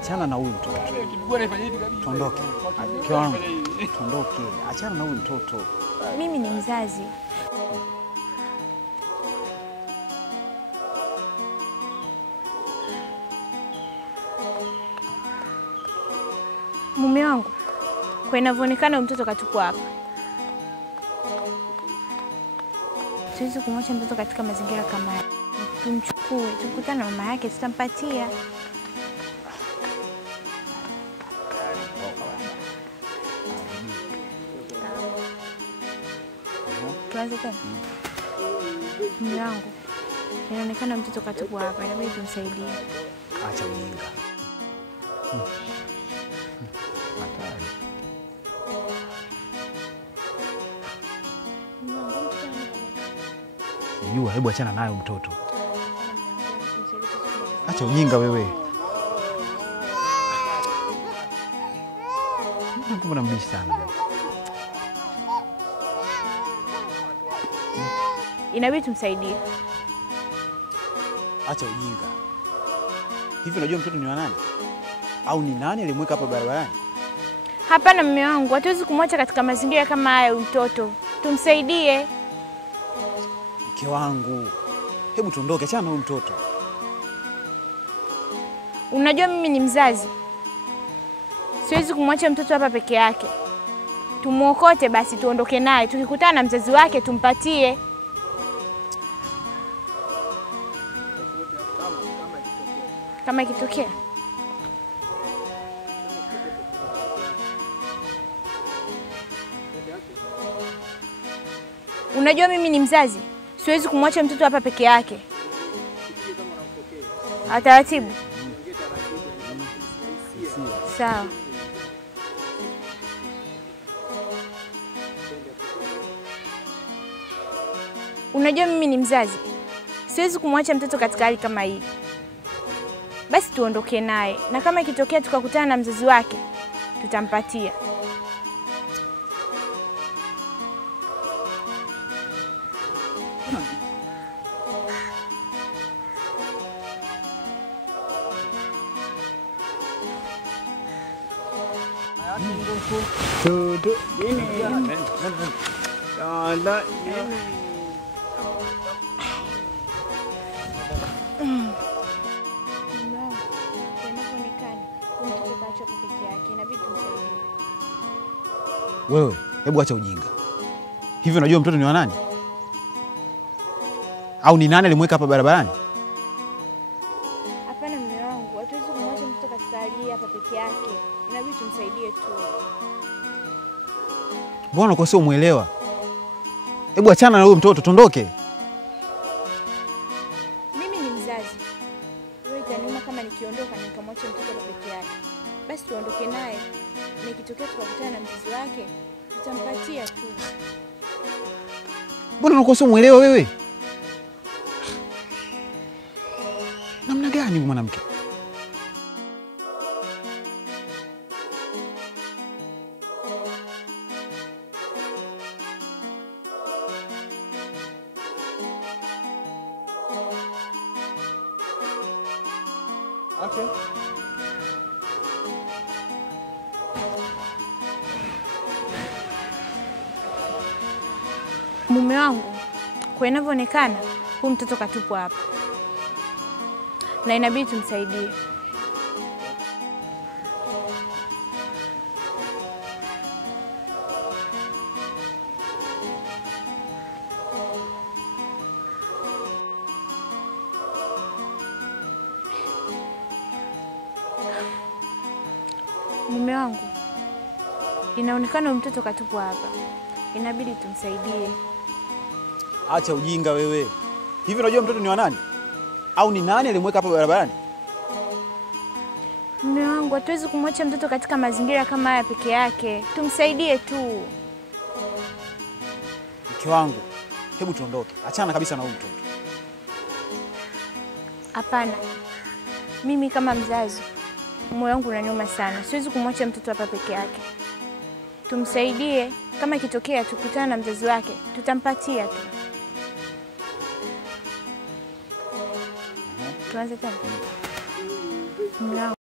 achana na huyu mtoto. Tuondoke. Mke wangu, tuondoke. Achana na huyu mtoto. Mimi ni mzazi. Mume wangu, kwa inavyoonekana mtoto katupwa hapa. Siwezi kumwacha mtoto katika mazingira kama haya. Tumchukue, tukutane na mama yake, tutampatia. Tuanze tena. Mume wangu, inaonekana mtoto katupwa hapa, inabidi tumsaidie. Acha ujinga. Hatari. Sijua, hebu achana nayo mtoto. Acha ujinga wewe. Mbona mbishi sana? Inabidi tumsaidie. Acha ujinga. Hivi unajua mtoto ni wa nani? Au ni nani alimweka hapa barabarani? Hapana mume wangu, hatuwezi kumwacha katika mazingira kama haya mtoto. Tumsaidie. Mke wangu, hebu tuondoke, achana na huyu mtoto. Unajua mimi ni mzazi. Siwezi kumwacha mtoto hapa peke yake. Tumuokote basi tuondoke naye. Tukikutana na mzazi wake tumpatie. Kama ikitokea. Unajua mimi ni mzazi. Siwezi kumwacha mtoto hapa peke yake. Ataratibu. Sawa. Unajua mimi ni mzazi. Siwezi kumwacha mtoto katika hali kama hii. Basi tuondoke naye. Na kama ikitokea tukakutana na mzazi wake, tutampatia. Duduk gini. Duduk gini. Wewe, hebu acha ujinga. Hivi unajua mtoto ni wa nani? Au ni nani alimweka hapa barabarani? Hapana mume wangu, hatuwezi kumwacha mtoto katika hali hapa peke yake. Inabidi tumsaidie tu. Mbona unakuwa sio muelewa? Hebu achana na huyo mtoto, tuondoke. Mimi ni mzazi. Wewe itaniuma kama nikiondoka na nikamwacha mtoto hapa peke yake. Basi tuondoke naye. Na ikitokea tukakutana na mzazi wake, tutampatia tu. Mbona unakuwa sio muelewa wewe? Namna gani huyu mwanamke? Okay. Mume wangu, kwa inavyoonekana, huyu mtoto katupwa hapa. Na inabidi tumsaidie. Mume wangu, inaonekana mtoto katupwa hapa. Inabidi tumsaidie. Acha ujinga wewe. Hivi unajua mtoto ni wa nani? Au ni nani alimweka hapa barabarani? Mume wangu, hatuwezi kumwacha mtoto katika mazingira kama haya peke yake. Tumsaidie tu. Mke wangu, hebu tuondoke. Achana kabisa na huyu mtoto. Hapana. Mimi kama mzazi, moyo wangu unaniuma sana. Siwezi kumwacha mtoto hapa peke yake. Tumsaidie. Kama ikitokea tukutana na mzazi wake, tutampatia tu. Tuanze tena.